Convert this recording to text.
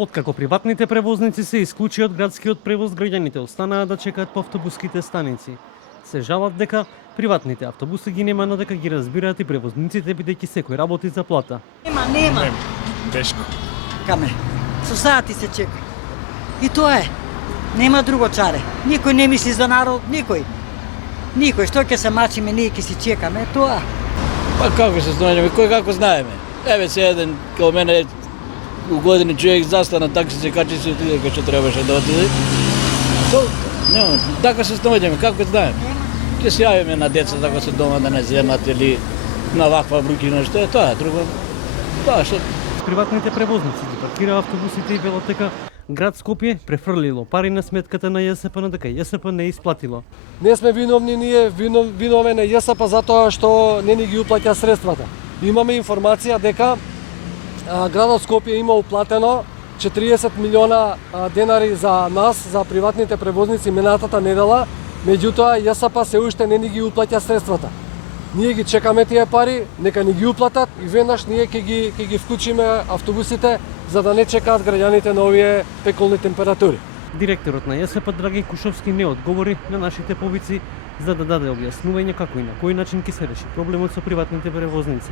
Откако приватните превозници се исклучи од градскиот превоз, граѓаните останаа да чекаат по автобуските станици. Се жалат дека приватните автобуси ги нема, но дека ги разбираат и превозниците, бидејќи секој работи за плата. Нема. Тешко. Каме. Со сати се чека. И тоа е. Нема друго чаре. Никој не мисли за народ, никој. Никој, што ќе се мачиме, ние ќе си чекаме, тоа. Па како се снаоѓаме, кој како знаеме. Еве се еден као мене у години човек застана такси се качи се отиде кај што требаше да отиде. Нема, така се снаоѓаме, како знаеме. Ќе се јавиме на децата ако се дома да не земат или на ваква брукина, што е тоа, друго. Тоа што Приватните превозници ги паркираа автобусите и велат дека град Скопје префрлило пари на сметката на ЈСП, дека ЈСП не исплатило. Не сме виновни ние, виновен е ЈСП затоа што не ни ги уплаќа средствата. Имаме информација дека градот Скопје има уплатено 40 милиона денари за нас, за приватните превозници минатата недела, меѓутоа ЈСП се уште не ни ги уплаќа средствата. Ние ги чекаме тие пари, нека ни ги уплатат и веднаш ние ќе ги вклучиме автобусите за да не чекаат граѓаните на овие пеколни температури. Директорот на ЈСП Драги Кушовски не одговори на нашите повици за да даде објаснување како и на кој начин ќе се реши проблемот со приватните превозници.